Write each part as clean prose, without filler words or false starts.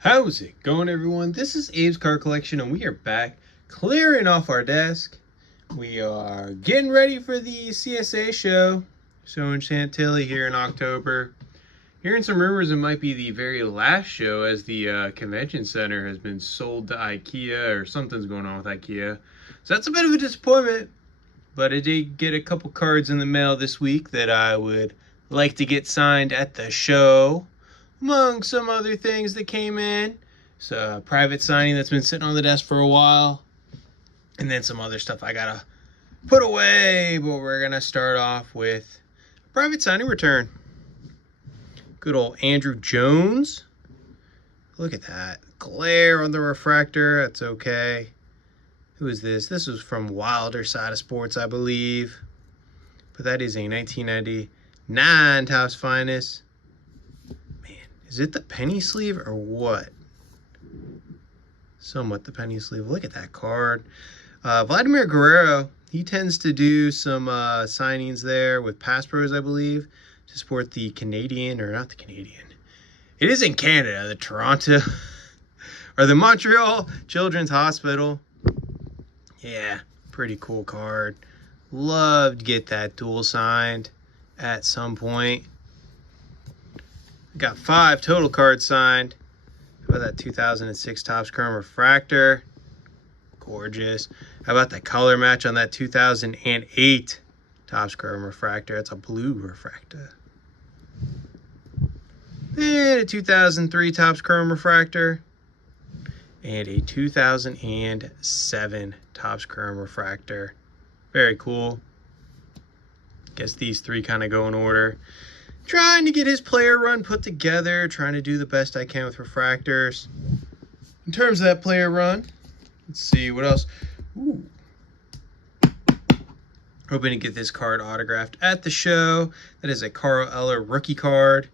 How's it going, everyone? This is Abe's Card Collection, and we are back clearing off our desk. We are getting ready for the CSA show in Chantilly here in October. Hearing some rumors it might be the very last show, as the convention center has been sold to IKEA, or something's going on with IKEA. So that's a bit of a disappointment, but I did get a couple cards in the mail this week that I would like to get signed at the show. Among some other things that came in, so a private signing that's been sitting on the desk for a while, and then some other stuff I gotta put away, but we're gonna start off with a private signing return. Good old Andruw Jones. Look at that glare on the refractor. That's okay. Who is this? This was from Wilder Side of Sports, I believe, but that is a 1999 Topps Finest. Is it the penny sleeve or what? Somewhat the penny sleeve. Look at that card. Vladimir Guerrero, he tends to do some signings there with Pass Pros, I believe, to support the Canadian, or not the Canadian. It is in Canada, the Toronto, or the Montreal Children's Hospital. Yeah, pretty cool card. Love to get that dual signed at some point. Got 5 total cards signed. How about that 2006 Topps Chrome Refractor? Gorgeous. How about the color match on that 2008 Topps Chrome Refractor? That's a blue refractor. And a 2003 Topps Chrome Refractor. And a 2007 Topps Chrome Refractor. Very cool. Guess these 3 kind of go in order. Trying to get his player run put together, trying to do the best I can with refractors. In terms of that player run, let's see what else. Ooh. Hoping to get this card autographed at the show. That is a Carl Eller rookie card.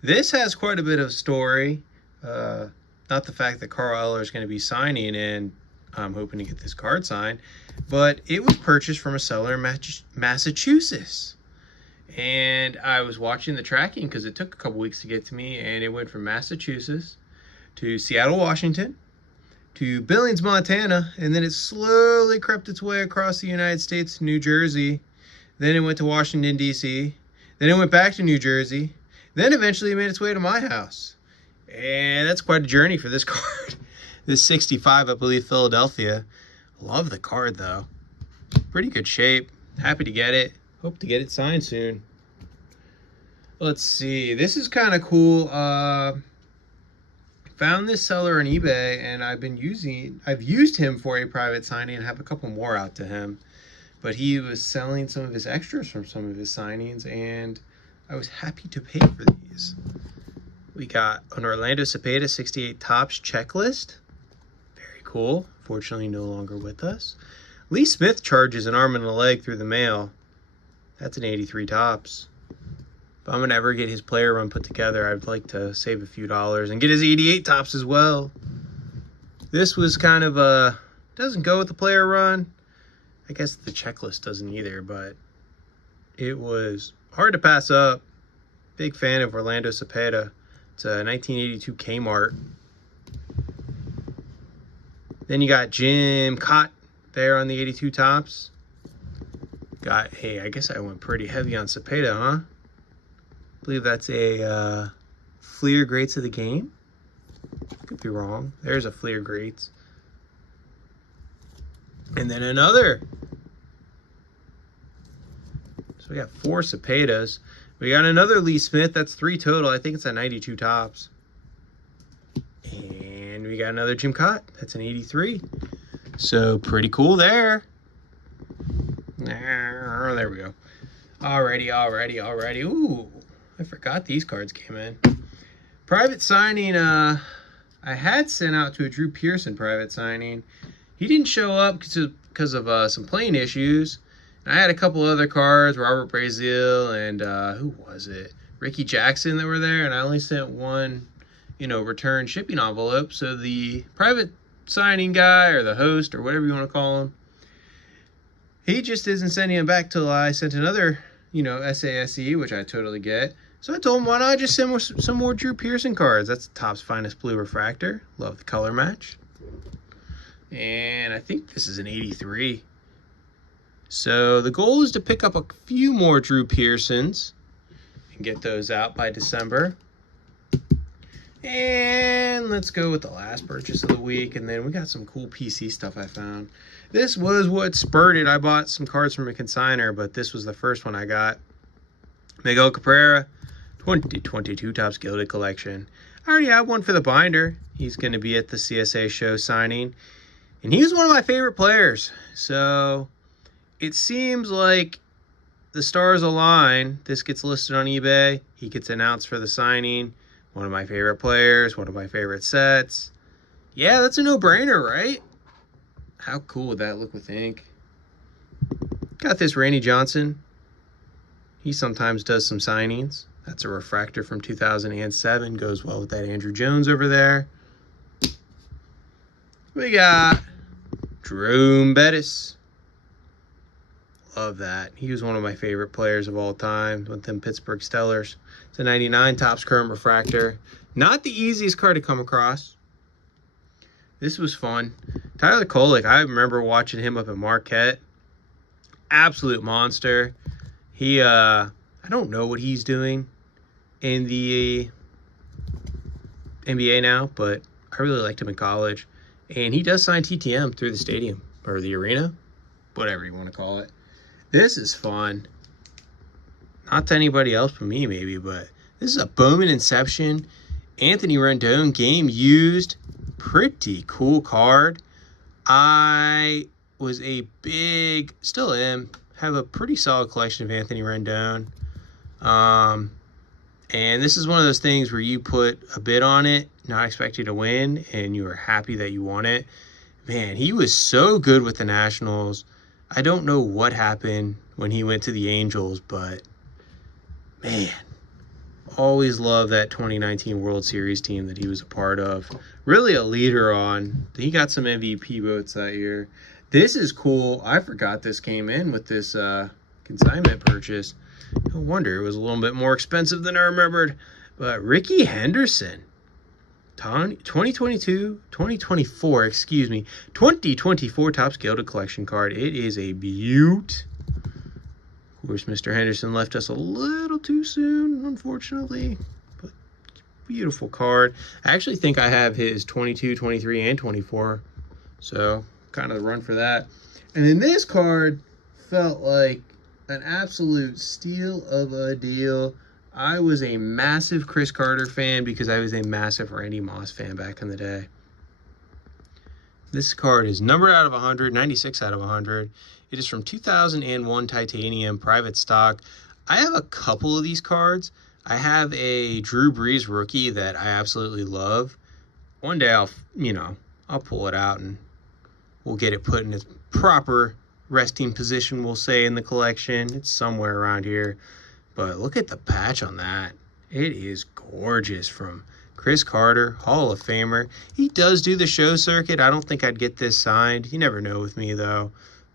This has quite a bit of story. Not the fact that Carl Eller is going to be signing, and I'm hoping to get this card signed, but it was purchased from a seller in Massachusetts. And I was watching the tracking because it took a couple weeks to get to me, and it went from Massachusetts to Seattle, Washington, to Billings, Montana, and then it slowly crept its way across the United States to New Jersey. Then it went to Washington, D.C. Then it went back to New Jersey. Then eventually it made its way to my house. And that's quite a journey for this card. This 65, I believe, Philadelphia. Love the card, though. Pretty good shape. Happy to get it. Hope to get it signed soon. Let's see. This is kind of cool. Found this seller on eBay, and I've used him for a private signing and have a couple more out to him. But he was selling some of his extras from some of his signings, and I was happy to pay for these. We got an Orlando Cepeda 68 Topps checklist. Very cool. Fortunately, no longer with us. Lee Smith charges an arm and a leg through the mail. That's an 83 Topps. If I'm going to ever get his player run put together, I'd like to save a few dollars and get his 88 Topps as well. This was kind of a, doesn't go with the player run. I guess the checklist doesn't either, but it was hard to pass up. Big fan of Orlando Cepeda. It's a 1982 Kmart. Then you got Jim Cott there on the 82 Topps. Got, hey, I guess I went pretty heavy on Cepeda, huh? I believe that's a Fleer Greats of the Game. Could be wrong. There's a Fleer Greats. And then another. So we got 4 Cepedas. We got another Lee Smith. That's 3 total. I think it's a 92 Topps. And we got another Jim Cott. That's an 83. So pretty cool there. There we go. Alrighty. Ooh, I forgot these cards came in. Private signing, I had sent out to a Drew Pearson private signing. He didn't show up because of some plane issues. And I had a couple other cards, Robert Brazil and who was it? Ricky Jackson, that were there, and I only sent one, return shipping envelope. So the private signing guy, or the host, or whatever you want to call him, he just isn't sending them back till I sent another, SASE, which I totally get. So I told him, why not just send some more Drew Pearson cards? That's Topps Finest Blue Refractor. Love the color match. And I think this is an 83. So the goal is to pick up a few more Drew Pearsons and get those out by December. And let's go with the last purchase of the week. And then we got some cool PC stuff I found. This was what spurred it. I bought some cards from a consigner, but this was the first one I got. Miguel Cabrera, 2022 Topps Gilded Collection. I already have one for the binder. He's going to be at the CSA show signing. And he was one of my favorite players. So it seems like the stars align. This gets listed on eBay. He gets announced for the signing. One of my favorite players. One of my favorite sets. Yeah, that's a no-brainer, right? How cool would that look with ink? Got this Randy Johnson. He sometimes does some signings. That's a refractor from 2007. Goes well with that Andruw Jones over there. We got Jerome Bettis. Love that. He was one of my favorite players of all time with them Pittsburgh Steelers. It's a 99 Topps Chrome Refractor. Not the easiest card to come across. This was fun. Tyler Kolek, I remember watching him up at Marquette. Absolute monster. He, I don't know what he's doing in the NBA now, but I really liked him in college. And he does sign TTM through the stadium, or the arena, whatever you want to call it. This is fun. Not to anybody else but me, maybe, but this is a Bowman Inception. Anthony Rendon, game used. Pretty cool card. I was a big, still am, have a pretty solid collection of Anthony Rendon. And this is one of those things where you put a bid on it, not expecting to win, and you are happy that you won it. Man, he was so good with the Nationals. I don't know what happened when he went to the Angels, but man, always loved that 2019 World Series team that he was a part of. Really a leader on. He got some MVP votes that year. This is cool. I forgot this came in with this consignment purchase. No wonder it was a little bit more expensive than I remembered. But Ricky Henderson, 2024, excuse me, 2024 Topps Gilded Collection card. It is a beaut. Of course, Mr. Henderson left us a little too soon, unfortunately. But beautiful card. I actually think I have his 22, 23, and 24. So, kind of the run for that. And then this card felt like an absolute steal of a deal. I was a massive Chris Carter fan because I was a massive Randy Moss fan back in the day. This card is numbered out of 100, 96 out of 100. It is from 2001 Titanium Private Stock. I have a couple of these cards. I have a Drew Brees rookie that I absolutely love. One day I'll pull it out and we'll get it put in its proper resting position, we'll say, in the collection. It's somewhere around here. But look at the patch on that. It is gorgeous from Chris Carter, Hall of Famer. He does do the show circuit. I don't think I'd get this signed. You never know with me, though.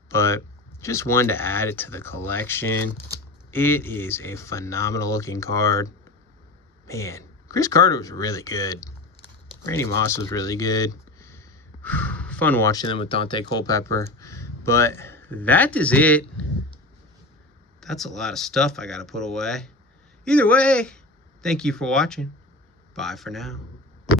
But just wanted to add it to the collection. It is a phenomenal looking card. Man, Chris Carter was really good. Randy Moss was really good. Fun watching them with Dante Culpepper. But that is it. That's a lot of stuff I got to put away. Either way, thank you for watching. Bye for now.